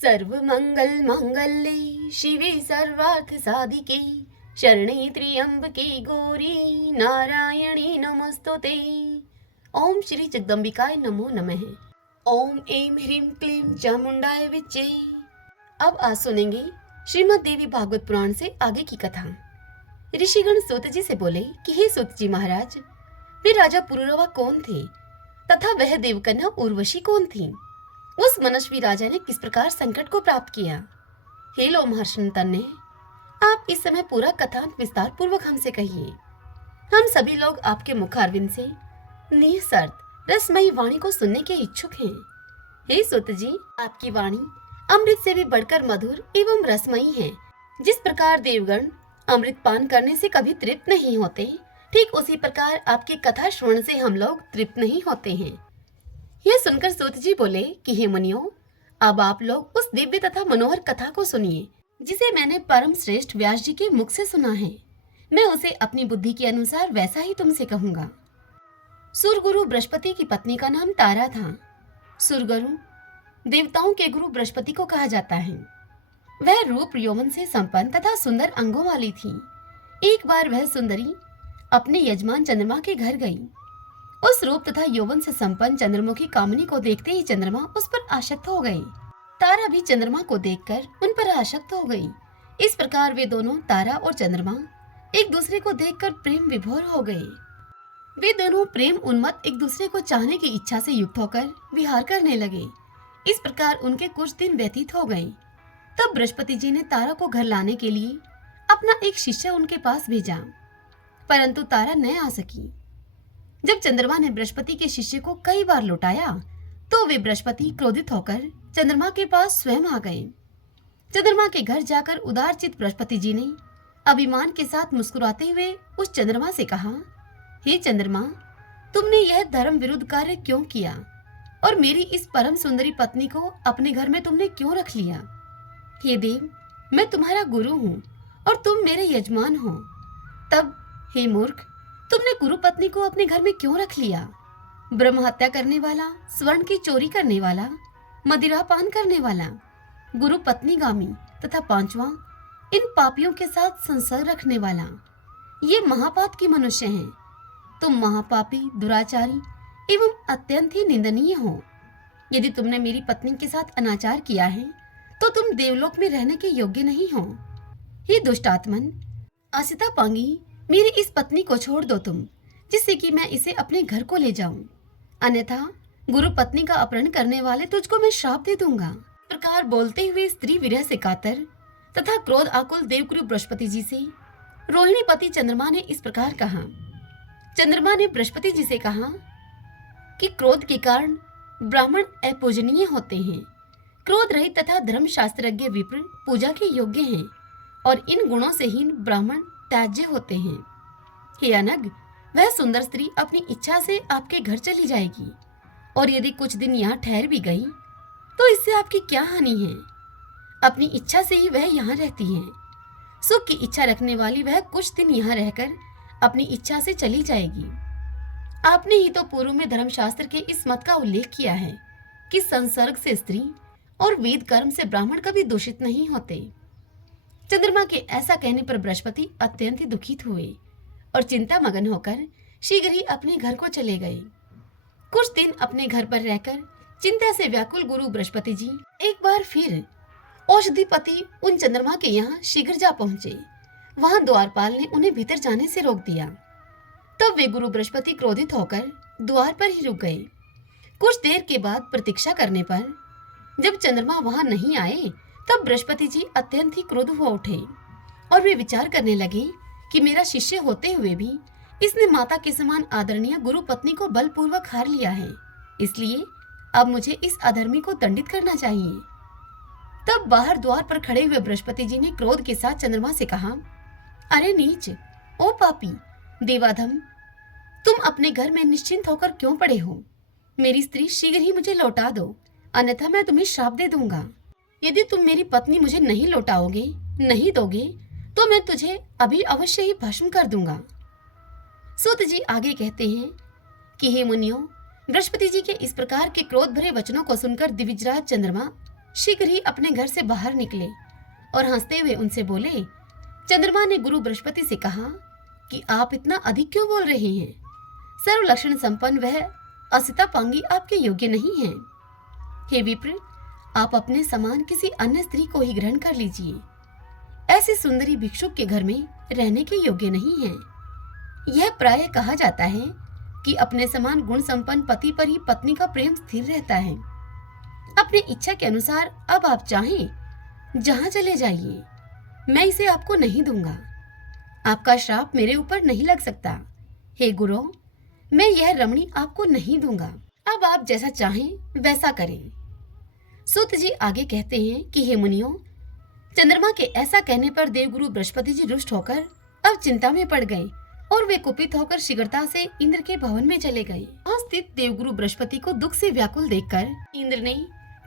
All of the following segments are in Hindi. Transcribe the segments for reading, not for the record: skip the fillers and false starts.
सर्व मंगल मांगल्ये शिवे सर्वार्थ साधिके शरणे त्र्यंबके गौरी नारायणी नमस्तुते। ओम श्री जगदम्बिकाय नमो नमः। ओम ऐं ह्रीं क्लीं चामुंडाय विच्चे। अब आज सुनेंगे श्रीमद् देवी भागवत पुराण से आगे की कथा। ऋषिगण सूत जी से बोले कि हे सूत जी महाराज, वे राजा पुरुरवा कौन थे तथा वह देवकन्या उर्वशी कौन थी? उस मनस्वी राजा ने किस प्रकार संकट को प्राप्त किया? हे लो महर्षि तन्ने, आप इस समय पूरा कथान विस्तार पूर्वक हमसे कहिए। हम सभी लोग आपके मुखारविंद से निःशर्त रसमयी वाणी को सुनने के इच्छुक हैं। हे सुत जी, आपकी वाणी अमृत से भी बढ़कर मधुर एवं रसमयी है। जिस प्रकार देवगण अमृत पान करने से कभी तृप्त नहीं होते, ठीक उसी प्रकार आपकी कथा श्रवण से हम लोग तृप्त नहीं होते हैं। यह सुनकर सूत जी बोले कि हे मुनियों, अब आप लोग उस दिव्य तथा मनोहर कथा को सुनिए जिसे मैंने परम श्रेष्ठ व्यास जी के मुख से सुना है। मैं उसे अपनी बुद्धि के अनुसार वैसा ही तुमसे कहूंगा। सुरगुरु बृहस्पति की पत्नी का नाम तारा था। सुरगुरु देवताओं के गुरु बृहस्पति को कहा जाता है। वह रूप यौवन से संपन्न तथा सुंदर अंगों वाली थी। एक बार वह सुंदरी अपने यजमान चंद्रमा के घर गई। उस रूप तथा यौवन से संपन्न चंद्रमुखी कामिनी को देखते ही चंद्रमा उस पर आसक्त हो गई। तारा भी चंद्रमा को देखकर उन पर आसक्त हो गई। इस प्रकार वे दोनों, तारा और चंद्रमा, एक दूसरे को देखकर प्रेम विभोर हो गए। वे दोनों प्रेम उन्मत्त एक दूसरे को चाहने की इच्छा से युक्त होकर विहार करने लगे। इस प्रकार उनके कुछ दिन व्यतीत हो गए। तब बृहस्पति जी ने तारा को घर लाने के लिए अपना एक शिष्य उनके पास भेजा, परंतु तारा न आ सकी। जब चंद्रमा ने बृहस्पति के शिष्य को कई बार लौटाया तो वे बृहस्पति क्रोधित होकर चंद्रमा के पास स्वयं आ गए। चंद्रमा के घर जाकर उदारचित बृहस्पति जी ने अभिमान के साथ मुस्कुराते हुए उस चंद्रमा से कहा, हे चंद्रमा, तुमने यह धर्म विरुद्ध कार्य क्यों किया और मेरी इस परम सुंदरी पत्नी को अपने घर में तुमने क्यों रख लिया? हे देव, मैं तुम्हारा गुरु हूँ और तुम मेरे यजमान हो। तब हे मूर्ख, तुमने गुरु पत्नी को अपने घर में क्यों रख लिया? ब्रह्म हत्या करने वाला, स्वर्ण की चोरी करने वाला, मदिरा पान करने वाला, गुरु पत्नी गामी तथा पांचवा इन पापियों के साथ संसर्ग रखने वाला, ये महापाप की मनुष्य हैं। तुम महापापी, दुराचारी एवं अत्यंत ही निंदनीय हो। यदि तुमने मेरी पत्नी के साथ अनाचार किया है तो तुम देवलोक में रहने के योग्य नहीं हो। हे दुष्टात्मन, असिता पांगी, मेरी इस पत्नी को छोड़ दो तुम, जिससे कि मैं इसे अपने घर को ले जाऊं। अन्यथा गुरु पत्नी का अपहरण करने वाले तुझको मैं श्राप दे दूंगा। प्रकार बोलते हुए स्त्री विरह से कातर तथा क्रोध आकुल देवगुरु बृहस्पति जी से रोहिणी पति चंद्रमा ने इस प्रकार कहा। चंद्रमा ने बृहस्पति जी से कहा कि क्रोध के कारण ब्राह्मण अपूजनीय होते हैं। क्रोध रहित तथा धर्मशास्त्रज्ञ विप्र पूजा के योग्य हैं और इन गुणों से हीन ब्राह्मण त्याज्य होते हैं। हे अनग, वह सुंदर स्त्री अपनी इच्छा से आपके घर चली जाएगी और यदि कुछ दिन यहाँ ठहर भी गई तो इससे आपकी क्या हानि है? अपनी इच्छा से ही वह यहाँ रहती है। सुख की इच्छा रखने वाली वह कुछ दिन यहाँ रहकर अपनी इच्छा से चली जाएगी। आपने ही तो पूर्व में धर्मशास्त्र के इस मत का उल्लेख किया है कि संसर्ग से स्त्री और वेद कर्म से ब्राह्मण कभी दूषित नहीं होते। चंद्रमा के ऐसा कहने पर बृहस्पति अत्यंत ही दुखित हुए और चिंता मगन होकर शीघ्र ही अपने घर को चले गए। कुछ दिन अपने घर पर रहकर चिंता से व्याकुल गुरु बृहस्पति जी एक बार फिर औषधिपति उन चंद्रमा के यहाँ शीघ्र जा पहुंचे। वहां द्वारपाल ने उन्हें भीतर जाने से रोक दिया। तब वे गुरु बृहस्पति क्रोधित होकर द्वार पर ही रुक गए। कुछ देर के बाद प्रतीक्षा करने पर जब चंद्रमा वहां नहीं आए तब बृहस्पति जी अत्यंत ही क्रोध हुआ उठे और वे विचार करने लगे कि मेरा शिष्य होते हुए भी इसने माता के समान आदरणीय गुरु पत्नी को बलपूर्वक हार लिया है, इसलिए अब मुझे इस अधर्मी को दंडित करना चाहिए। तब बाहर द्वार पर खड़े हुए बृहस्पति जी ने क्रोध के साथ चंद्रमा से कहा, अरे नीच, ओ पापी, देवाधम, तुम अपने घर में निश्चिंत होकर क्यों पड़े हो? मेरी स्त्री शीघ्र ही मुझे लौटा दो, अन्यथा मैं तुम्हें श्राप दे दूंगा। यदि तुम मेरी पत्नी मुझे नहीं लौटाओगे, नहीं दोगे, तो मैं तुझे अभी अवश्य ही भस्म कर दूंगा। सूत जी आगे कहते हैं कि हे मुनियों, बृहस्पति जी के इस प्रकार के क्रोध भरे वचनों को सुनकर दिविजराज चंद्रमा शीघ्र ही अपने घर से बाहर निकले और हंसते हुए उनसे बोले। चंद्रमा ने गुरु बृहस्पति से कहा कि आप इतना अधिक क्यों बोल रहे हैं? सर्व लक्षण संपन्न वह असिता पांगी आपके योग्य नहीं है। हे विप्र, आप अपने समान किसी अन्य स्त्री को ही ग्रहण कर लीजिए। ऐसी सुंदरी भिक्षुक के घर में रहने के योग्य नहीं है। यह प्रायः कहा जाता है कि अपने समान गुण संपन्न पति पर ही पत्नी का प्रेम स्थिर रहता है। अपनी इच्छा के अनुसार अब आप चाहें जहां चले जाइए, मैं इसे आपको नहीं दूंगा। आपका श्राप मेरे ऊपर नहीं लग सकता। हे गुरु, मैं यह रमणी आपको नहीं दूंगा। अब आप जैसा चाहें वैसा करें। सूत जी आगे कहते हैं कि हे मुनियों, चंद्रमा के ऐसा कहने पर देवगुरु बृहस्पति जी रुष्ट होकर अब चिंता में पड़ गए और वे कुपित होकर शीघ्रता से इंद्र के भवन में चले गए। वहां स्थित देवगुरु बृहस्पति को दुख से व्याकुल देखकर इंद्र ने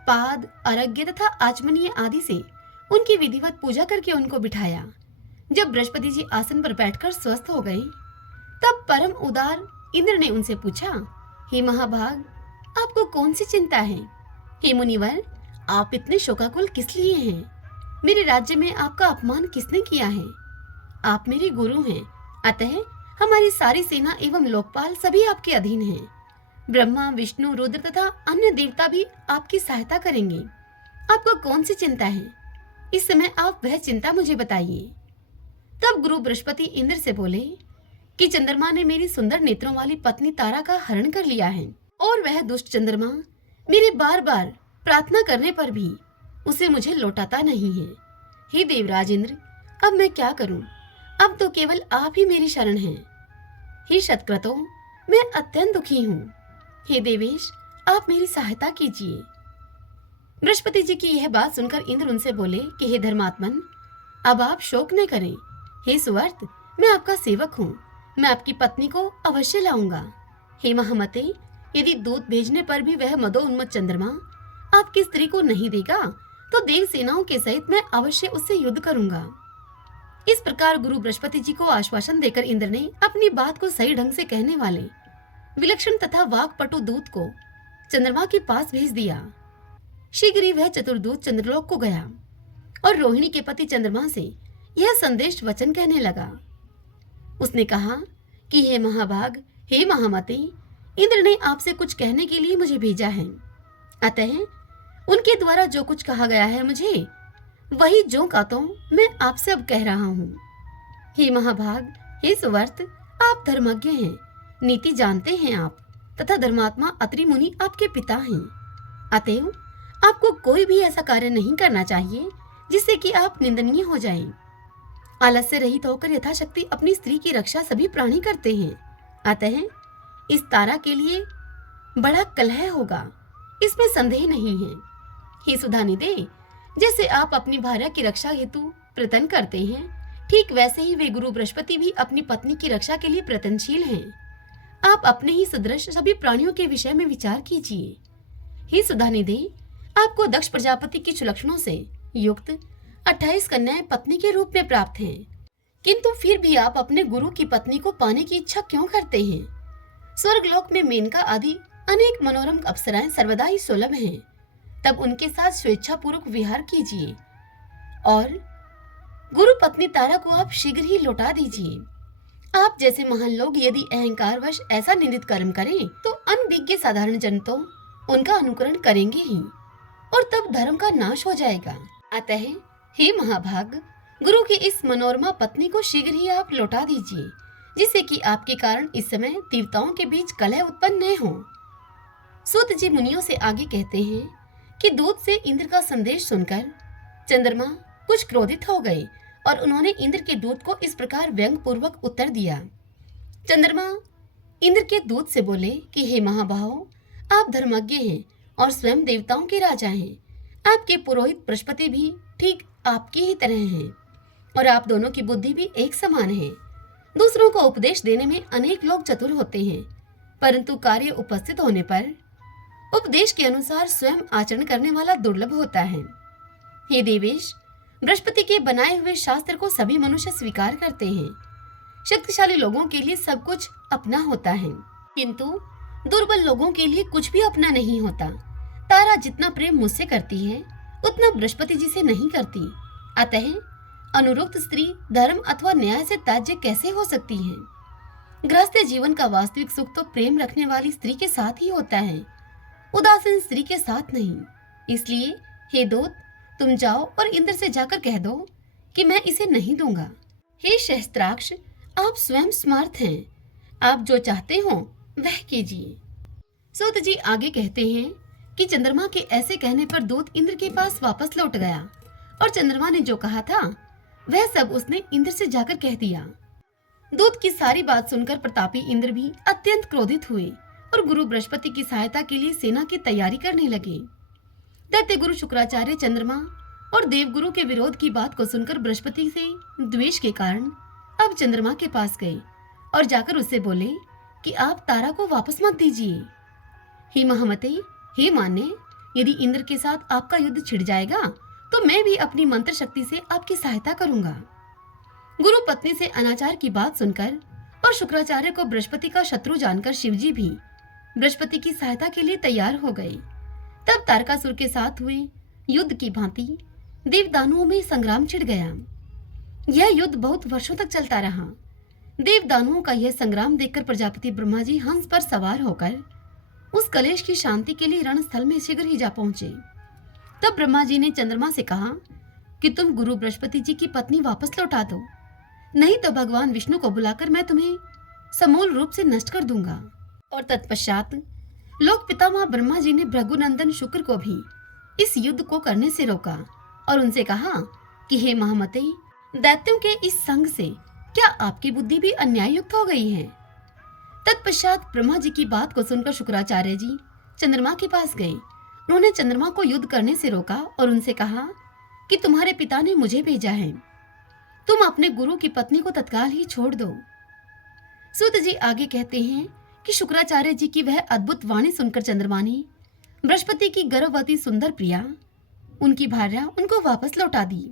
पाद, अर्घ्य तथा आचमनीय आदि से उनकी विधिवत पूजा करके उनको बिठाया। जब बृहस्पति जी आसन पर बैठकर स्वस्थ हो गए, तब परम उदार इंद्र ने उनसे पूछा, हे महाभाग, आपको कौन सी चिंता है? हे मुनिवर, आप इतने शोकाकुल किस लिए हैं? मेरे राज्य में आपका अपमान किसने किया है? आप मेरे गुरु हैं, अतः हमारी सारी सेना एवं लोकपाल सभी आपके अधीन हैं। ब्रह्मा, विष्णु, रुद्र तथा अन्य देवता भी आपकी सहायता करेंगे। आपको कौन सी चिंता है? इस समय आप वह चिंता मुझे बताइए। तब गुरु बृहस्पति इंद्र से बोले कि चंद्रमा ने मेरी सुंदर नेत्रों वाली पत्नी तारा का हरण कर लिया है और वह दुष्ट चंद्रमा मेरे बार बार प्रार्थना करने पर भी उसे मुझे लौटाता नहीं है। हे देवराज इंद्र, अब मैं क्या करूं? अब तो केवल आप ही मेरी शरण हैं। हे शतक्रतों, मैं अत्यंत दुखी हूँ। हे देवेश, आप मेरी सहायता कीजिए। बृहस्पति जी की यह बात सुनकर इंद्र उनसे बोले कि हे धर्मात्मन, अब आप शोक न करें। हे सुवर्त, मैं आपका सेवक हूँ, मैं आपकी पत्नी को अवश्य लाऊंगा। हे महामते, यदि दूत भेजने पर भी वह मदोन्मत्त चंद्रमा आपकी स्त्री को नहीं देगा, तो देव सेनाओं के सहित मैं अवश्य उससे युद्ध करूंगा। इस प्रकार गुरु बृहस्पति जी को आश्वासन देकर इंद्र ने अपनी बात को सही ढंग से कहने वाले विलक्षण तथा वाक्पटु दूत को चंद्रमा के पास भेज दिया। शीघ्र ही वह चतुर्दूत चंद्रलोक को गया और रोहिणी के पति चंद्रमा से यह संदेश वचन कहने लगा। उसने कहा कि हे महाभाग, हे महामते, इंद्र ने आपसे कुछ कहने के लिए मुझे भेजा है, अतः उनके द्वारा जो कुछ कहा गया है मुझे वही जो का तो मैं आपसे अब कह रहा हूँ। हे महाभाग, हे सुवर्त, आप धर्मज्ञ हैं, नीति जानते हैं आप, तथा धर्मात्मा अत्रि मुनि आपके पिता हैं। अतएव आपको कोई भी ऐसा कार्य नहीं करना चाहिए जिससे कि आप निंदनीय हो जाएं। आलस्य रहित होकर यथाशक्ति अपनी स्त्री की रक्षा सभी प्राणी करते हैं, अतः इस तारा के लिए बड़ा कलह होगा, इसमें संदेह नहीं है। हे सुधानिधे, जैसे आप अपनी भार्या की रक्षा हेतु प्रयत्न करते हैं, ठीक वैसे ही वे गुरु बृहस्पति भी अपनी पत्नी की रक्षा के लिए प्रयत्नशील हैं। आप अपने ही सदृश सभी प्राणियों के विषय में विचार कीजिए। हे सुधानिधे, आपको दक्ष प्रजापति की सुलक्षणों से युक्त 28 कन्याएं पत्नी के रूप में प्राप्त हैं, किंतु फिर भी आप अपने गुरु की पत्नी को पाने की इच्छा क्यों करते हैं? स्वर्गलोक में मेनका आदि अनेक मनोरम अप्सराएं सर्वदा ही सुलभ हैं, तब उनके साथ स्वेच्छा पूर्वक विहार कीजिए और गुरु पत्नी तारा को आप शीघ्र ही लौटा दीजिए। आप जैसे महान लोग यदि अहंकारवश ऐसा निंदित कर्म करें, तो अनभिज्ञ साधारण जन तो उनका अनुकरण करेंगे ही और तब धर्म का नाश हो जाएगा। अतः हे महाभाग, गुरु की इस मनोरमा पत्नी को शीघ्र ही आप लौटा दीजिए, जिससे कि आपके कारण इस समय देवताओं के बीच कलह उत्पन्न न हो। सूत जी मुनियों से आगे कहते हैं कि दूत से इंद्र का संदेश सुनकर चंद्रमा कुछ क्रोधित हो गए और उन्होंने इंद्र के दूत को इस प्रकार व्यंग पूर्वक उत्तर दिया। चंद्रमा इंद्र के दूत से बोले कि हे महाबाहो, आप धर्मज्ञ हैं और स्वयं देवताओं के राजा हैं। आपके पुरोहित बृहस्पति भी ठीक आपकी ही तरह हैं और आप दोनों की बुद्धि भी एक समान है। दूसरों को उपदेश देने में अनेक लोग चतुर होते हैं, परंतु कार्य उपस्थित होने पर उपदेश के अनुसार स्वयं आचरण करने वाला दुर्लभ होता है। हे देवेश, बृहस्पति के बनाए हुए शास्त्र को सभी मनुष्य स्वीकार करते हैं। शक्तिशाली लोगों के लिए सब कुछ अपना होता है, किंतु दुर्बल लोगों के लिए कुछ भी अपना नहीं होता। तारा जितना प्रेम मुझसे करती है, उतना बृहस्पति जी से नहीं करती। अतः अनुरुक्त स्त्री धर्म अथवा न्याय से त्याज्य कैसे हो सकती है? गृहस्थ जीवन का वास्तविक सुख तो प्रेम रखने वाली स्त्री के साथ ही होता है, उदासीन स्त्री के साथ नहीं। इसलिए हे दूत, तुम जाओ और इंद्र से जाकर कह दो कि मैं इसे नहीं दूंगा। हे सहस्त्राक्ष, आप स्वयं समर्थ हैं, आप जो चाहते हो वह कीजिए। सूत जी आगे कहते हैं कि चंद्रमा के ऐसे कहने पर दूत इंद्र के पास वापस लौट गया और चंद्रमा ने जो कहा था वह सब उसने इंद्र से जाकर कह दिया। दूत की सारी बात सुनकर प्रतापी इंद्र भी अत्यंत क्रोधित हुए और गुरु बृहस्पति की सहायता के लिए सेना की तैयारी करने लगे। दैत्य गुरु शुक्राचार्य चंद्रमा और देवगुरु के विरोध की बात को सुनकर बृहस्पति से द्वेष के कारण अब चंद्रमा के पास गए और जाकर उससे बोले कि आप तारा को वापस मत दीजिए। हे महामते, हे मान्य, यदि इंद्र के साथ आपका युद्ध छिड़ जाएगा तो मैं भी अपनी मंत्र शक्ति से आपकी सहायता करूंगा। गुरु पत्नी से अनाचार की बात सुनकर और शुक्राचार्य को बृहस्पति का शत्रु जानकर शिवजी भी बृहस्पति की सहायता के लिए तैयार हो गए। तब तारकासुर के साथ हुए युद्ध की भांति देवदानुओं में संग्राम छिड़ गया। यह युद्ध बहुत वर्षों तक चलता रहा। देवदानुओं का यह संग्राम देखकर प्रजापति ब्रह्मा जी हंस पर सवार होकर उस कलेश की शांति के लिए रणस्थल में शीघ्र ही जा पहुंचे। तब ब्रह्मा जी ने चंद्रमा से कहा कि तुम गुरु बृहस्पति जी की पत्नी वापस लौटा दो, नहीं तो भगवान विष्णु को बुलाकर मैं तुम्हें समूल रूप से नष्ट कर दूंगा। और तत्पश्चात लोक पितामह ब्रह्मा जी ने भृगुनंदन शुक्र को भी इस युद्ध को करने से रोका और उनसे कहा कि हे महामते, दैत्यों के इस संग से क्या आपकी बुद्धि भी अन्याय युक्त हो गई है? तत्पश्चात ब्रह्मा जी की बात को सुनकर शुक्राचार्य जी चंद्रमा के पास गए। उन्होंने चंद्रमा को युद्ध करने से रोका और उनसे कहा कि तुम्हारे पिता ने मुझे भेजा है, तुम अपने गुरु की पत्नी को तत्काल ही छोड़ दो। सूत जी आगे कहते हैं कि शुक्राचार्य जी की वह अद्भुत वाणी सुनकर चंद्रमा ने बृहस्पति की गर्भवती सुंदर प्रिया, उनकी भार्या, उनको वापस लौटा दी।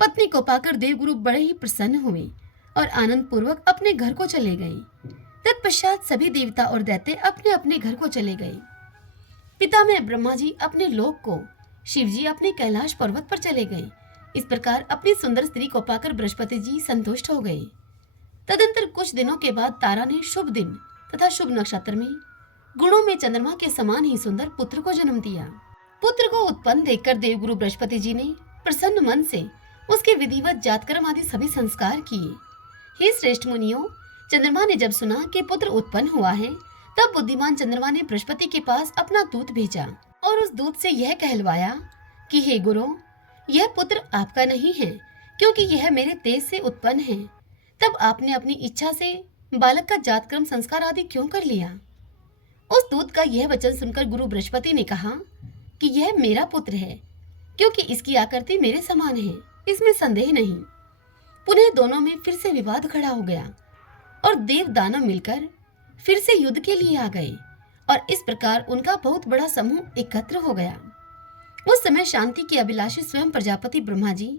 पत्नी को पाकर देवगुरु बड़े ही प्रसन्न हुए और आनंद पूर्वक अपने घर को चले गए। तत्पश्चात सभी देवता और दैत्य अपने अपने घर को चले गए। पितामह ब्रह्मा जी अपने लोक को, शिवजी अपने कैलाश पर्वत पर चले गए। इस प्रकार अपनी सुंदर स्त्री को पाकर बृहस्पति जी संतुष्ट हो गए। तदंतर कुछ दिनों के बाद तारा ने शुभ दिन तथा शुभ नक्षत्र में गुणों में चंद्रमा के समान ही सुंदर पुत्र को जन्म दिया। पुत्र को उत्पन्न देखकर देवगुरु बृहस्पति जी ने प्रसन्न मन से उसके विधिवत जातकर्म आदि सभी संस्कार किए। हे श्रेष्ठ मुनियों, चंद्रमा ने जब सुना कि पुत्र उत्पन्न हुआ है, तब बुद्धिमान चंद्रमा ने बृहस्पति के पास अपना दूत भेजा और उस दूत से यह कहलवाया कि हे गुरु, यह पुत्र आपका नहीं है, क्योंकि यह मेरे तेज से उत्पन्न है। तब आपने अपनी इच्छा से बालक का जातक्रम संस्कार आदि क्यों कर लिया? उस दूत का यह वचन सुनकर गुरु बृहस्पति ने कहा कि यह मेरा पुत्र है, क्योंकि इसकी आकृति मेरे समान है, इसमें संदेह नहीं। पुनः दोनों में फिर से विवाद खड़ा हो गया और देव दानव मिलकर फिर से युद्ध के लिए आ गए और इस प्रकार उनका बहुत बड़ा समूह एकत्र हो गया। उस समय शांति की अभिलाषी स्वयं प्रजापति ब्रह्मा जी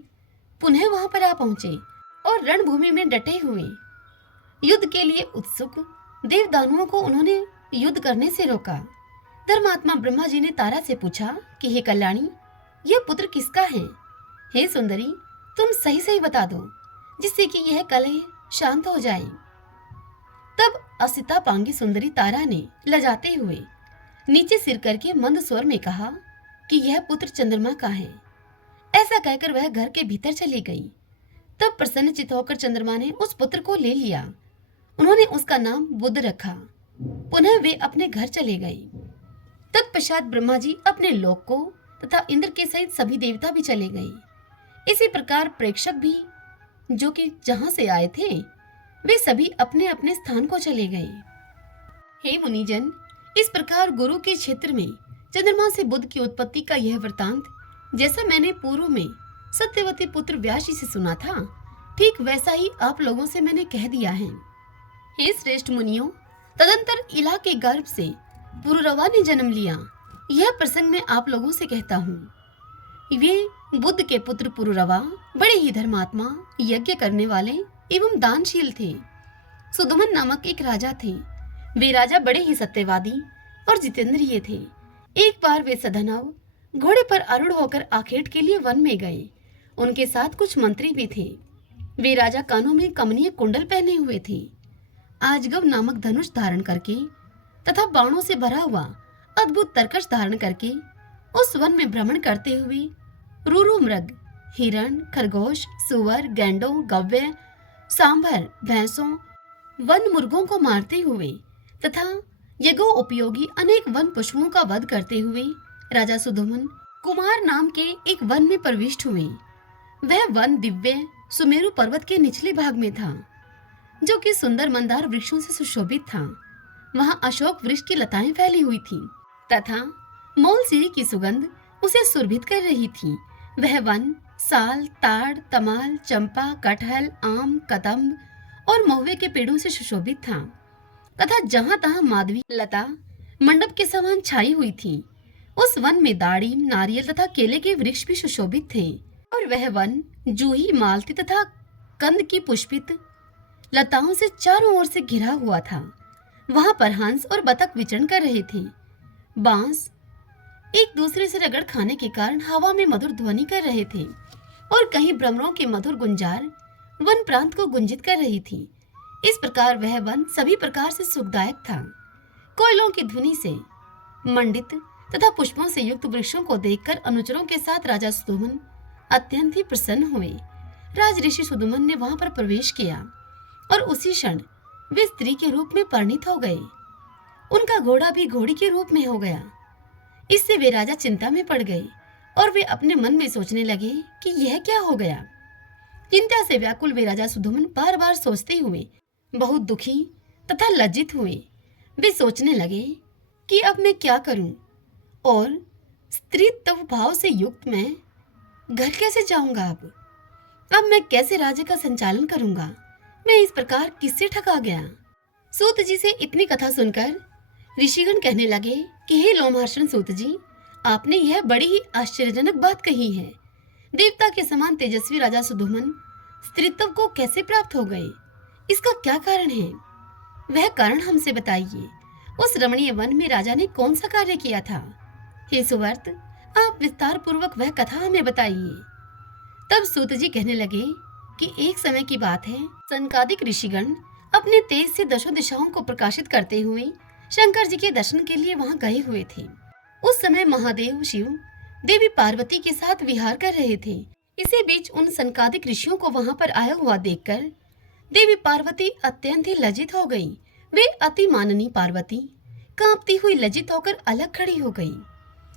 पुनः वहां पर आ पहुंचे और रणभूमि में डटे हुए युद्ध के लिए उत्सुक देवदानुओं को उन्होंने युद्ध करने से रोका। धर्मात्मा ब्रह्मा जी ने तारा से पूछा कि हे कल्याणी, यह पुत्र किसका है? हे सुंदरी, तुम सही सही बता दो, जिससे कि यह कलह शांत हो जाए। तब असिता पांगी सुंदरी तारा ने लजाते हुए नीचे सिर करके मंद स्वर में कहा कि यह पुत्र चंद्रमा का है। ऐसा कहकर वह घर के भीतर चली गई। तब प्रसन्नचित होकर चंद्रमा ने उस पुत्र को ले लिया। उन्होंने उसका नाम बुध रखा। पुनः वे अपने घर चले गए। तत्पश्चात ब्रह्मा जी अपने लोक को तथा इंद्र के सहित सभी देवता भी चले गए। इसी प्रकार प्रेक्षक भी जो कि जहां से आए थे वे सभी अपने अपने स्थान को चले गए। हे मुनिजन, इस प्रकार गुरु के क्षेत्र में चंद्रमा से बुध की उत्पत्ति का यह वृतांत जैसा मैंने पूर्व में सत्यवती पुत्र व्यास जी से सुना था, ठीक वैसा ही आप लोगों से मैंने कह दिया है। हे श्रेष्ठ मुनियों, तदंतर इला के गर्भ से पुरुरवा ने जन्म लिया। यह प्रसंग मैं आप लोगों से कहता हूँ। वे बुद्ध के पुत्र पुरुरवा बड़े ही धर्मात्मा, यज्ञ करने वाले एवं दानशील थे। सुदमन नामक एक राजा थे। वे राजा बड़े ही सत्यवादी और जितेंद्रिय थे। एक बार वे सधनव घोड़े पर आरूढ़ होकर आखेट के लिए वन में गए। उनके साथ कुछ मंत्री भी थे। वे राजा कानों में कमनीय कुंडल पहने हुए थे। आजगव नामक धनुष धारण करके तथा बाणों से भरा हुआ अद्भुत तरकश धारण करके उस वन में भ्रमण करते हुए रूरू मृग, हिरण, खरगोश, सुअर, गैंडों, गव्य, सांभर, भैंसों, वन मुर्गों को मारते हुए तथा यज्ञो उपयोगी अनेक वन पशुओं का वध करते हुए राजा सुधोमन कुमार नाम के एक वन में प्रविष्ट हुए। वह वन दिव्य सुमेरु पर्वत के निचले भाग में था, जो कि सुंदर मंदार वृक्षों से सुशोभित था। वहां अशोक वृक्ष की लताएं फैली हुई थीं तथा मौलसीरी की सुगंध उसे सुरभित कर रही थी। वह वन साल, ताड़, तमाल, चंपा, कटहल, आम, कदम्ब और महुए के पेड़ों से सुशोभित था तथा जहां तहां माधवी लता मंडप के समान छाई हुई थी। उस वन में दाड़िम, नारियल तथा केले के वृक्ष भी सुशोभित थे और वह वन जूही, मालती तथा कंद की पुष्पित लताओं से चारों ओर से घिरा हुआ था। वहां पर हंस और बतख विचरण कर रहे थे। बांस एक दूसरे से रगड़ खाने के कारण हवा में मधुर ध्वनि कर रहे थे और कहीं भ्रमरों की मधुर गुंजार वन प्रांत को गुंजित कर रही थी। इस प्रकार वह वन सभी प्रकार से सुखदायक था। कोयलों की ध्वनि से मंडित तथा पुष्पों से युक्त वृक्षों को देखकर अनुचरों के साथ राजा सुधोमन अत्यंत ही प्रसन्न हुए। राज ऋषि सुधोमन ने वहां पर प्रवेश किया और उसी क्षण वे स्त्री के रूप में परिणित हो गए। उनका घोड़ा भी घोड़ी के रूप में हो गया। इससे वे राजा चिंता में पड़ गए और वे अपने मन में सोचने लगे कि यह क्या हो गया। चिंता से व्याकुल वे राजा सुधोमन बार बार सोचते हुए बहुत दुखी तथा लज्जित हुए। वे सोचने लगे कि अब मैं क्या करूं और स्त्रीत्व भाव से युक्त मैं घर कैसे जाऊंगा। अब मैं कैसे राज्य का संचालन करूंगा। मैं इस प्रकार किससे ठगा गया। सूत जी से इतनी कथा सुनकर ऋषिगण कहने लगे कि हे लोमहर्षण सूत जी, आपने यह बड़ी ही आश्चर्यजनक बात कही है। देवता के समान तेजस्वी राजा सुधोमन स्त्रीत्व को कैसे प्राप्त हो गए, इसका क्या कारण है? वह कारण हमसे बताइए। उस रमणीय वन में राजा ने कौन सा कार्य किया था? हे सुवर्त, आप विस्तार पूर्वक वह कथा हमें बताइए। तब सूत जी कहने लगे कि एक समय की बात है, सनकादिक ऋषिगण अपने तेज से दशों दिशाओं को प्रकाशित करते हुए शंकर जी के दर्शन के लिए वहां गए हुए थे। उस समय महादेव शिव देवी पार्वती के साथ विहार कर रहे थे। इसी बीच उन सनकादिक ऋषियों को वहां पर आया हुआ देखकर देवी पार्वती अत्यंत ही लज्जित हो गई। वे अति माननी पार्वती कांपती हुई लज्जित होकर अलग खड़ी हो गई।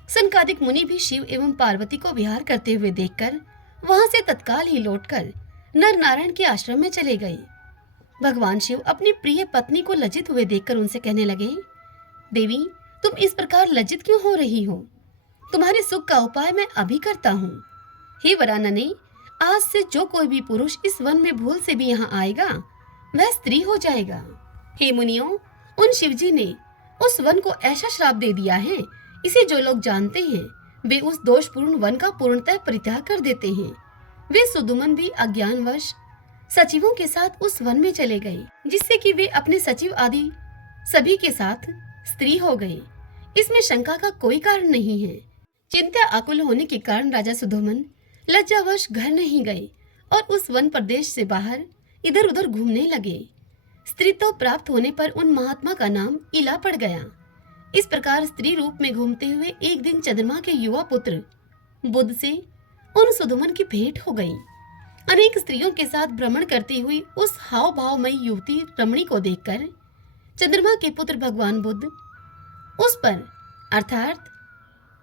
सनकादिक मुनि भी शिव एवं पार्वती को विहार करते हुए देखकर वहां से तत्काल ही लौटकर नर नारायण के आश्रम में चले गए। भगवान शिव अपनी प्रिय पत्नी को लज्जित हुए देखकर उनसे कहने लगे, देवी, तुम इस प्रकार लज्जित क्यों हो रही हो? तुम्हारे सुख का उपाय मैं अभी करता हूँ। हे वरानने, आज से जो कोई भी पुरुष इस वन में भूल से भी यहाँ आएगा वह स्त्री हो जाएगा। हे मुनियों, उन शिवजी ने उस वन को ऐसा श्राप दे दिया है, इसे जो लोग जानते हैं वे उस दोषपूर्ण वन का पूर्णतः परित्याग कर देते हैं। वे सुधोमन भी अज्ञानवश सचिवों के साथ उस वन में चले गए, जिससे कि वे अपने सचिव आदि सभी के साथ स्त्री हो गए। इसमें शंका का कोई कारण नहीं है। चिंता आकुल होने के कारण राजा सुधोमन लज्जावश घर नहीं गए और उस वन प्रदेश से बाहर इधर उधर घूमने लगे। स्त्रीत्व प्राप्त होने पर उन महात्मा का नाम इला पड़ गया। इस प्रकार स्त्री रूप में घूमते हुए एक दिन चंद्रमा के युवा पुत्र बुध से उन सुधोमन की भेंट हो गई। अनेक स्त्रियों के साथ भ्रमण करती हुई उस हाव भावमयी युवती रमणी को देखकर चंद्रमा के पुत्र भगवान बुध उस पर अर्थात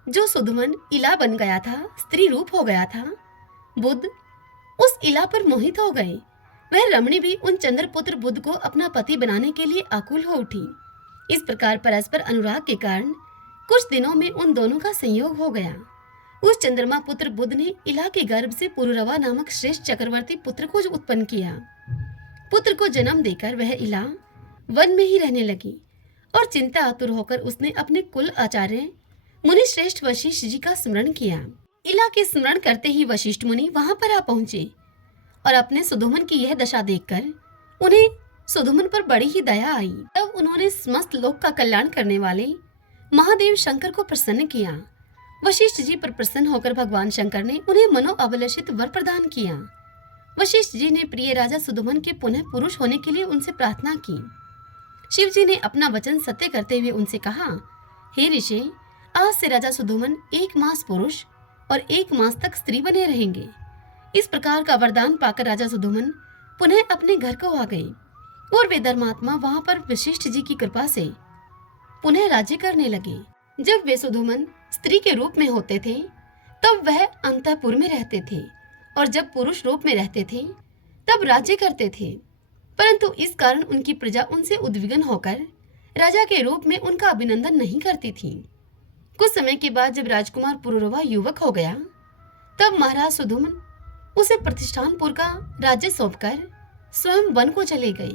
जो सुधोमन इला बन गया था, स्त्री रूप हो गया था, बुध उस इला पर मोहित हो गए। वह रमणी भी उन चंद्रपुत्र बुध को अपना पति बनाने के लिए आकुल हो उठी। इस प्रकार परस्पर अनुराग के कारण कुछ दिनों में उन दोनों का संयोग हो गया। उस चंद्रमा पुत्र बुध ने इला के गर्भ से पुरुरवा नामक श्रेष्ठ चक्रवर्ती पुत्र को उत्पन्न किया। पुत्र को जन्म देकर वह इला वन में ही रहने लगी और चिंता आतुर होकर उसने अपने कुल आचार्य मुनि श्रेष्ठ वशिष्ठ जी का स्मरण किया। इला के स्मरण करते ही वशिष्ठ मुनि वहां पर आ पहुंचे और अपने सुधोमन की यह दशा देखकर उन्हें सुधोमन पर बड़ी ही दया आई। तब उन्होंने समस्त लोक का कल्याण करने वाले महादेव शंकर को प्रसन्न किया। वशिष्ठ जी पर प्रसन्न होकर भगवान शंकर ने उन्हें मनोअभिलषित वर प्रदान किया। वशिष्ठ जी ने प्रिय राजा सुधोमन के पुनः पुरुष होने के लिए उनसे प्रार्थना की। शिव जी ने अपना वचन सत्य करते हुए उनसे कहा, हे ऋषि, आज से राजा सुधोमन 1 मास पुरुष और 1 मास तक स्त्री बने रहेंगे। इस प्रकार का वरदान पाकर राजा सुधोमन पुनः अपने घर को आ गए और वे धर्मात्मा वहां पर वशिष्ठ जी की कृपा से पुनः राज्य करने लगे। जब वे सुधोमन स्त्री के रूप में होते थे तब वह अंतःपुर में रहते थे और जब पुरुष रूप में रहते थे तब राज्य करते थे, परंतु इस कारण उनकी प्रजा उनसे उद्विग्न होकर राजा के रूप में उनका अभिनंदन नहीं करती थी। कुछ समय के बाद जब राजकुमार पुरुरवा युवक हो गया तब महाराज सुधोमन उसे प्रतिष्ठानपुर का राज्य सौंपकर स्वयं वन को चले गए।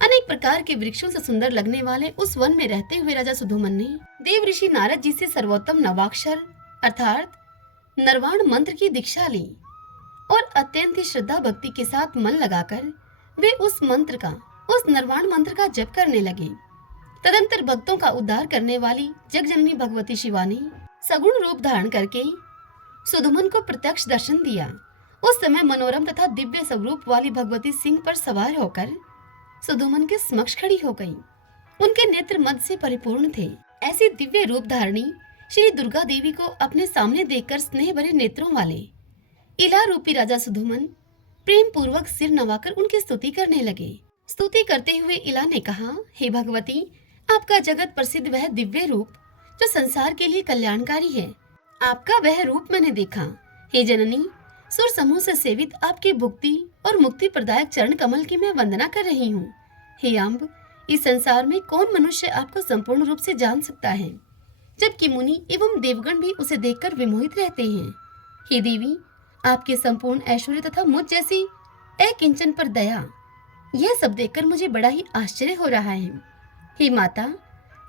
अनेक प्रकार के वृक्षों से सुंदर लगने वाले उस वन में रहते हुए राजा सुधोमन ने देव ऋषि नारद जी से सर्वोत्तम नवाक्षर अर्थात नरवाण मंत्र की दीक्षा ली और अत्यंत ही श्रद्धा भक्ति के साथ मन लगाकर वे उस नरवाण मंत्र का जप करने लगे। तदंतर भक्तों का उद्धार करने वाली जगजननी भगवती शिवा ने सगुण रूप धारण करके सुधोमन को प्रत्यक्ष दर्शन दिया। उस समय मनोरम तथा दिव्य स्वरूप वाली भगवती सिंह पर सवार होकर सुधोमन के समक्ष खड़ी हो गई। उनके नेत्र मद से परिपूर्ण थे। ऐसी दिव्य रूप धारणी श्री दुर्गा देवी को अपने सामने देखकर स्नेह भरे नेत्रों वाले इला रूपी राजा सुधोमन प्रेम पूर्वक सिर नवाकर उनकी स्तुति करने लगे। स्तुति करते हुए इला ने कहा, हे भगवती, आपका जगत प्रसिद्ध वह दिव्य रूप जो संसार के लिए कल्याणकारी है, आपका वह रूप मैंने देखा। हे जननी, सुर समूह से सेवित आपकी भुक्ति और मुक्ति प्रदायक चरण कमल की मैं वंदना कर रही हूँ। हे अम्ब, इस संसार में कौन मनुष्य आपको संपूर्ण रूप से जान सकता है, जबकि मुनि एवं देवगण भी उसे देखकर विमोहित रहते हैं। हे देवी, आपके संपूर्ण ऐश्वर्य तथा मुझ जैसी अकिंचन पर दया, यह सब देखकर मुझे बड़ा ही आश्चर्य हो रहा है। हे माता,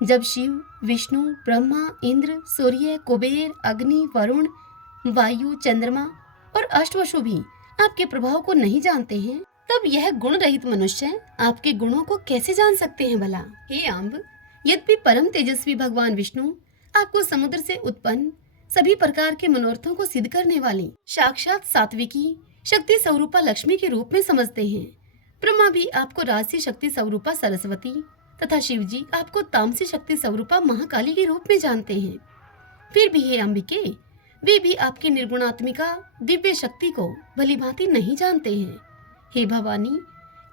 जब शिव, विष्णु, ब्रह्मा, इंद्र, सूर्य, कुबेर, अग्नि, वरुण, वायु, चंद्रमा और अष्टवसु भी आपके प्रभाव को नहीं जानते हैं, तब यह गुण रहित मनुष्य आपके गुणों को कैसे जान सकते हैं भला। हे अम्ब, यद्यपि परम तेजस्वी भगवान विष्णु आपको समुद्र से उत्पन्न सभी प्रकार के मनोरथों को सिद्ध करने वाली साक्षात सात्विकी शक्ति स्वरूपा लक्ष्मी के रूप में समझते हैं, ब्रह्मा भी आपको राजसी शक्ति स्वरूपा सरस्वती तथा शिव जी आपको तामसी शक्ति स्वरूपा महाकाली के रूप में जानते हैं, फिर भी हे अंबिके, वे भी आपकी निर्गुणात्मिका दिव्य शक्ति को भलीभांति नहीं जानते हैं। हे भवानी,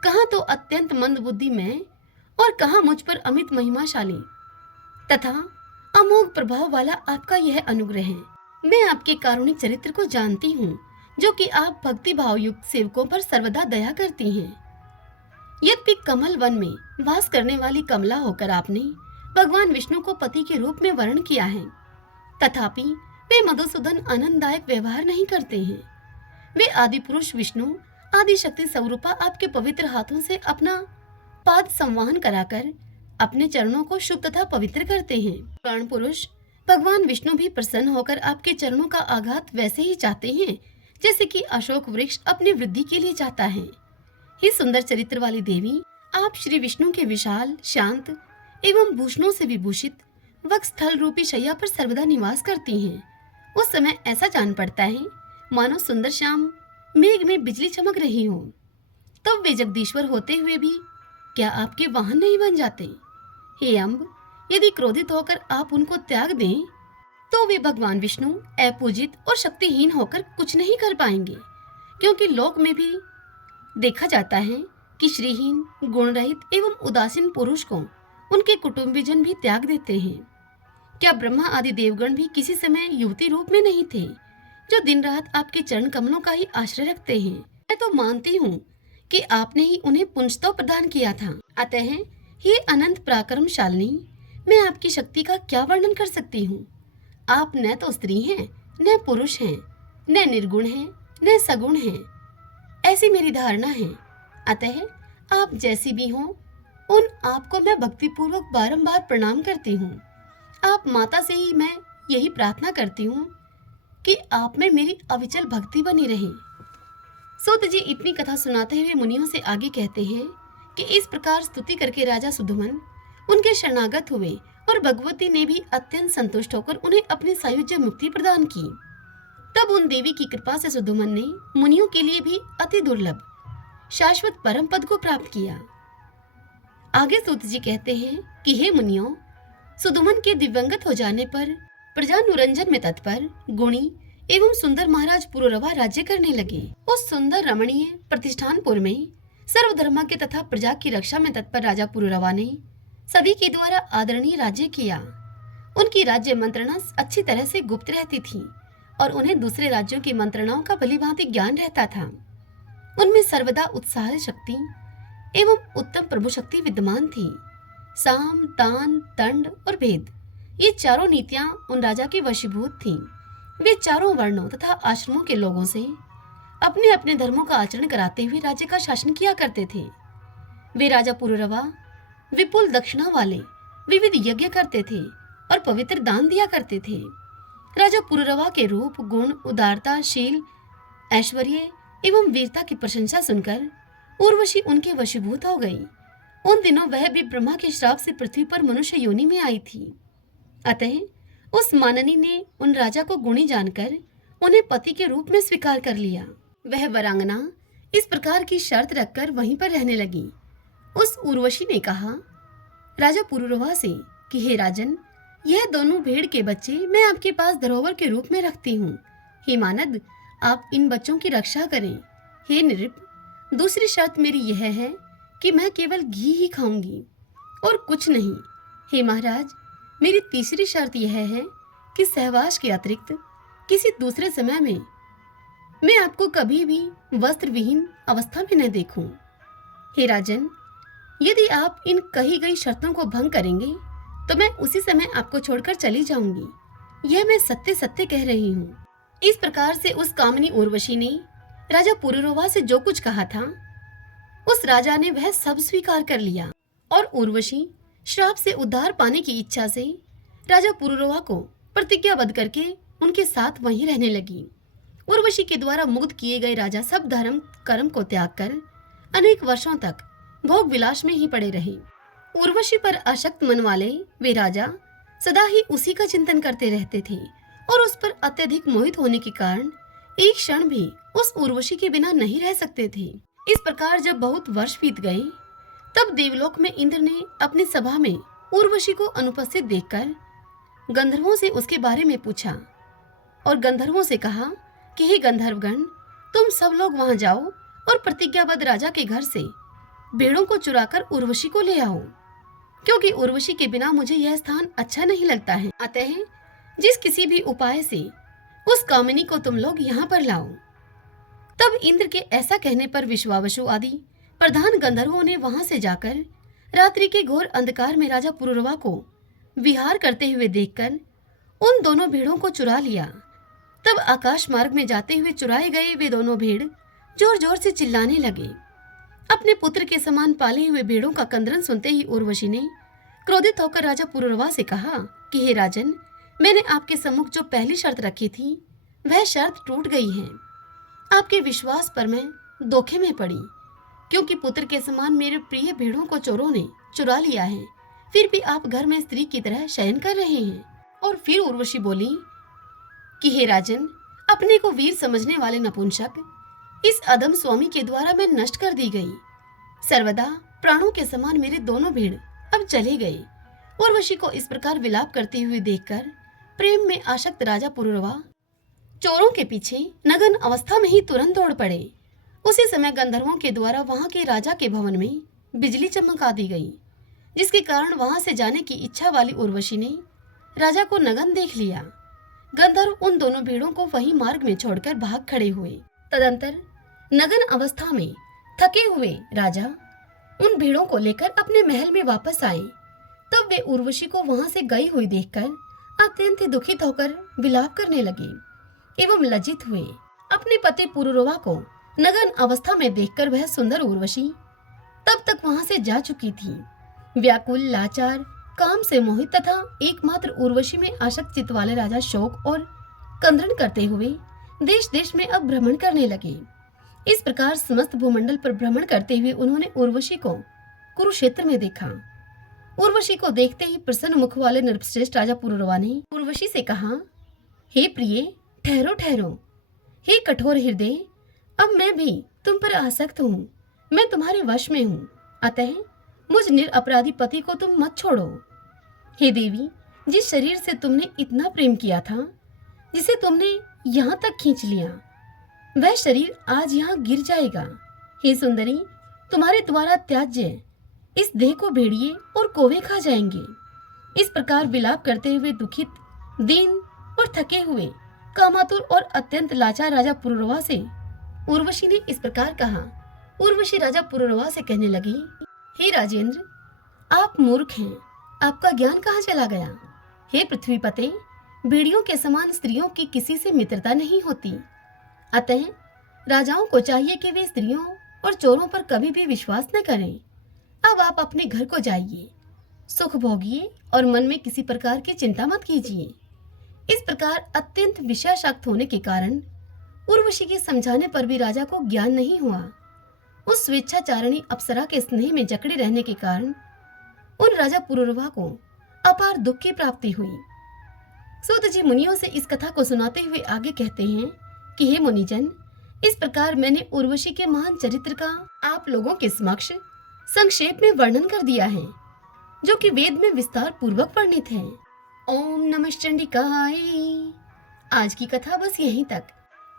कहाँ तो अत्यंत मंद बुद्धि मैं और कहाँ मुझ पर अमित महिमाशाली तथा अमोघ प्रभाव वाला आपका यह अनुग्रह है। मैं आपके कारुणिक चरित्र को जानती हूँ, जो कि आप भक्ति भाव युक्त सेवकों पर सर्वदा दया करती हैं। यद्यपि कमल वन में वास करने वाली कमला होकर आपने भगवान विष्णु को पति के रूप में वर्ण किया है, तथापि वे मधुसूदन आनंददायक व्यवहार नहीं करते हैं। वे आदि पुरुष विष्णु आदि शक्ति स्वरूपा आपके पवित्र हाथों से अपना पाद संवाहन कराकर अपने चरणों को शुभ तथा पवित्र करते हैं। प्राण पुरुष भगवान विष्णु भी प्रसन्न होकर आपके चरणों का आघात वैसे ही चाहते हैं जैसे कि अशोक वृक्ष अपनी वृद्धि के लिए चाहता है। हे सुंदर चरित्र वाली देवी, आप श्री विष्णु के विशाल, शांत एवं भूषणों से विभूषित वक्षस्थल रूपी शैया पर सर्वदा निवास करती हैं। उस समय ऐसा जान पड़ता है मानो सुंदर श्याम मेघ में बिजली चमक रही हो। तब वे जगदीश्वर होते हुए भी क्या आपके वाहन नहीं बन जाते? हे अम्ब, यदि क्रोधित होकर आप उनको त्याग दें तो वे भगवान विष्णु अपूजित और शक्तिहीन होकर कुछ नहीं कर पाएंगे, क्योंकि लोक में भी देखा जाता है कि श्रीहीन, गुण रहित एवं उदासीन पुरुष को उनके कुटुंबीजन भी त्याग देते हैं। क्या ब्रह्मा आदि देवगण भी किसी समय युवती रूप में नहीं थे, जो दिन रात आपके चरण कमलों का ही आश्रय रखते हैं? मैं तो मानती हूँ कि आपने ही उन्हें पुंजतो प्रदान किया था। अतः हे अनंत पराक्रमशालिनी, मैं आपकी शक्ति का क्या वर्णन कर सकती हूँ। आप न तो स्त्री हैं, न पुरुष हैं, न निर्गुण हैं, न सगुण हैं, ऐसी मेरी धारणा है। अतः आप जैसी भी हों, उन आपको मैं भक्तिपूर्वक बारंबार प्रणाम करती हूँ। आप माता से ही मैं यही प्रार्थना करती हूँ कि आप में मेरी अविचल भक्ति बनी रहे। सूत जी इतनी कथा सुनाते हुए मुनियों से आगे कहते हैं कि इस प्रकार स्तुति करके राजा सुधोमन उनके शरणागत हुए और भगवती ने भी अत्यंत संतुष्ट होकर उन्हें अपनी सायुज्य मुक्ति प्रदान की। तब उन देवी की कृपा से सुदुमन ने मुनियों के लिए भी अति दुर्लभ शाश्वत परम पद को प्राप्त किया। आगे सूत जी कहते हैं कि हे मुनियों, सुदुमन के दिव्यंगत हो जाने पर प्रजानुरंजन में तत्पर गुणी एवं सुंदर महाराज पुरुरवा राज्य करने लगे। उस सुंदर रमणीय प्रतिष्ठानपुर में सर्वधर्मा के तथा प्रजा की रक्षा में तत्पर राजा पुरुरवा ने सभी के द्वारा आदरणीय राज्य किया। उनकी राज्य मंत्रणा अच्छी तरह से गुप्त रहती थी और उन्हें दूसरे राज्यों की मंत्रणाओं का भलीभांति ज्ञान रहता था। उनमें सर्वदा उत्साह शक्ति एवं उत्तम प्रभु शक्ति विद्यमान थी। साम, तान, दंड और भेद, ये चारों नीतियां उन राजा के वशीभूत थीं। वे चारों वर्णों तथा आश्रमों के लोगों से अपने अपने धर्मों का आचरण कराते हुए राज्य का शासन किया करते थे। वे राजा पुरुरवा विपुल दक्षिणा वाले विविध यज्ञ करते थे और पवित्र दान दिया करते थे। राजा पुरुरवा के रूप, गुण, उदारता, शील, ऐश्वर्य एवं वीरता की प्रशंसा सुनकर उर्वशी उनके वशीभूत हो गई। उन दिनों वह भी ब्रह्मा के श्राप से पृथ्वी पर मनुष्य योनि में आई थी। अतः उस माननी ने उन राजा को गुणी जानकर उन्हें पति के रूप में स्वीकार कर लिया। वह वरांगना इस प्रकार की शर्त रखकर वहीं पर रहने लगी। उस उर्वशी ने कहा राजा पुरुरवा से कि हे राजन, यह दोनों भेड़ के बच्चे मैं आपके पास धरोहर के रूप में रखती हूँ। हे मानद, आप इन बच्चों की रक्षा करें। हे नृप, दूसरी शर्त मेरी यह है कि मैं केवल घी ही खाऊंगी और कुछ नहीं। हे महाराज, मेरी तीसरी शर्त यह है कि सहवास के अतिरिक्त किसी दूसरे समय में मैं आपको कभी भी वस्त्र विहीन अवस्था में न देखूं। हे राजन, यदि आप इन कही गई शर्तों को भंग करेंगे तो मैं उसी समय आपको छोड़कर चली जाऊंगी। यह मैं सत्य सत्य कह रही हूँ। इस प्रकार से उस कामिनी उर्वशी ने राजा पुरुरवा से जो कुछ कहा था, उस राजा ने वह सब स्वीकार कर लिया और उर्वशी श्राप से उद्धार पाने की इच्छा से राजा पुरुरवा को प्रतिज्ञाबद्ध करके उनके साथ वहीं रहने लगी। उर्वशी के द्वारा मुग्ध किए गए राजा सब धर्म कर्म को त्याग कर अनेक वर्षों तक भोग विलास में ही पड़े रहे। उर्वशी पर आसक्त मन वाले वे राजा सदा ही उसी का चिंतन करते रहते थे और उस पर अत्यधिक मोहित होने के कारण एक क्षण भी उस उर्वशी के बिना नहीं रह सकते थे। इस प्रकार जब बहुत वर्ष बीत गए, तब देवलोक में इंद्र ने अपनी सभा में उर्वशी को अनुपस्थित देखकर गंधर्वों से उसके बारे में पूछा और गंधर्वों से कहा कि हे गंधर्वगण, तुम सब लोग वहां जाओ और प्रतिज्ञाबद्ध राजा के घर से भेड़ों को चुराकर उर्वशी को ले आओ, क्योंकि उर्वशी के बिना मुझे यह स्थान अच्छा नहीं लगता है। अतः जिस किसी भी उपाय से उस कामिनी को तुम लोग यहाँ पर लाओ। तब इंद्र के ऐसा कहने पर विश्वावसु आदि प्रधान गंधर्वों ने वहां से जाकर रात्रि के घोर अंधकार में राजा पुरुरवा को विहार करते हुए देखकर उन दोनों भेड़ों को चुरा लिया। तब आकाश मार्ग में जाते हुए चुराए गए वे दोनों भेड़ जोर जोर से चिल्लाने लगे। अपने पुत्र के समान पाले हुए भेड़ों का कंदरन सुनते ही उर्वशी ने क्रोधित होकर राजा पुरुरवा से कहा कि हे राजन, मैंने आपके सम्मुख जो पहली शर्त रखी थी वह शर्त टूट गई है। आपके विश्वास पर मैं धोखे में पड़ी, क्योंकि पुत्र के समान मेरे प्रिय भेड़ों को चोरों ने चुरा लिया है, फिर भी आप घर में स्त्री की तरह शयन कर रहे हैं। और फिर उर्वशी बोली कि हे राजन, अपने को वीर समझने वाले नपुंसक, इस अधम स्वामी के द्वारा मैं नष्ट कर दी गई। सर्वदा प्राणों के समान मेरे दोनों भेड़ अब चले गए। उर्वशी को इस प्रकार विलाप करते हुए देखकर प्रेम में आसक्त राजा पुरुरवा चोरों के पीछे नग्न अवस्था में ही तुरंत दौड़ पड़े। उसी समय गंधर्वों के द्वारा वहां के राजा के भवन में बिजली चमका दी गई, जिसके कारण वहां से जाने की इच्छा वाली उर्वशी ने राजा को नग्न देख लिया। गंधर्व उन दोनों भेड़ों को वहीं मार्ग में छोड़कर भाग खड़े हुए। तदंतर नग्न अवस्था में थके हुए राजा उन भेड़ों को लेकर अपने महल में वापस आए। तब वे उर्वशी को वहां से गई हुई देखकर अत्यंत दुखित होकर विलाप करने लगे एवं लज्जित हुए। अपने पति पुरुरवा को नग्न अवस्था में देखकर वह सुंदर उर्वशी तब तक वहां से जा चुकी थी। व्याकुल, लाचार, काम से मोहित तथा एकमात्र उर्वशी में आसक्त चित्त वाले राजा शोक और कंदन करते हुए देश देश में अब भ्रमण करने लगे। इस प्रकार समस्त भूमंडल पर भ्रमण करते हुए उन्होंने उर्वशी को कुरुक्षेत्र में देखा। उर्वशी को देखते ही प्रसन्न मुख वाले नृपश्रेष्ठ राजा पुरुरवा ने उर्वशी से कहा, हे प्रिय, ठहरो ठहरो। हे कठोर हृदय, अब मैं भी तुम पर आसक्त हूँ, मैं तुम्हारे वश में हूँ, अतः मुझ निरपराधी पति को तुम मत छोड़ो। हे देवी, जिस शरीर से तुमने इतना प्रेम किया था, जिसे तुमने यहाँ तक खींच लिया, वह शरीर आज यहाँ गिर जाएगा। हे सुंदरी, तुम्हारे द्वारा त्याज्य इस देह को भेड़िए और कौवे खा जाएंगे। इस प्रकार विलाप करते हुए दुखित, दीन और थके हुए, कामातुर और अत्यंत लाचार राजा पुरुरवा से उर्वशी ने इस प्रकार कहा। उर्वशी राजा पुरुरवा से कहने लगी, हे राजेंद्र, आप मूर्ख हैं, आपका ज्ञान कहाँ चला गया? हे पृथ्वीपते, भेड़ियों के समान स्त्रियों की किसी से मित्रता नहीं होती, अतः राजाओं को चाहिए कि वे स्त्रियों और चोरों पर कभी भी विश्वास न करें। अब आप अपने घर को जाइए, सुख भोगिए और मन में किसी प्रकार की चिंता मत कीजिए। इस प्रकार अत्यंत विषयासक्त होने के कारण उर्वशी के समझाने पर भी राजा को ज्ञान नहीं हुआ। उस स्वेच्छाचारिणी अप्सरा के स्नेह में जकड़े रहने के कारण उन राजा पुरुरवा को अपार दुख की प्राप्ति हुई। सूत जी मुनियों से इस कथा को सुनाते हुए आगे कहते हैं कि हे मुनिजन, इस प्रकार मैंने उर्वशी के महान चरित्र का आप लोगों के समक्ष संक्षेप में वर्णन कर दिया है, जो कि वेद में विस्तार पूर्वक वर्णित है। ओम नमः चंडिकाय। आज की कथा बस यहीं तक।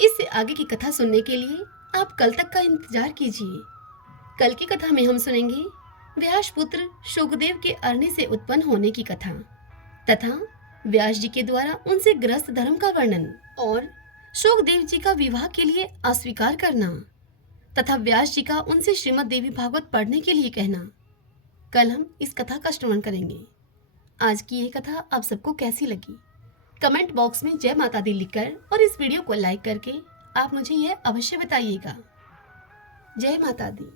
इससे आगे की कथा सुनने के लिए आप कल तक का इंतजार कीजिए। कल की कथा में हम सुनेंगे व्यास पुत्र शुकदेव के अरण्य से उत्पन्न होने की कथा तथा व्यास जी के द्वारा उनसे ग्रस्त धर्म का वर्णन और शुकदेव जी का विवाह के लिए अस्वीकार करना तथा व्यास जी का उनसे श्रीमद् देवी भागवत पढ़ने के लिए कहना। कल हम इस कथा का श्रवण करेंगे। आज की ये कथा आप सबको कैसी लगी? कमेंट बॉक्स में जय माता दी लिखकर और इस वीडियो को लाइक करके आप मुझे यह अवश्य बताइएगा। जय माता दी।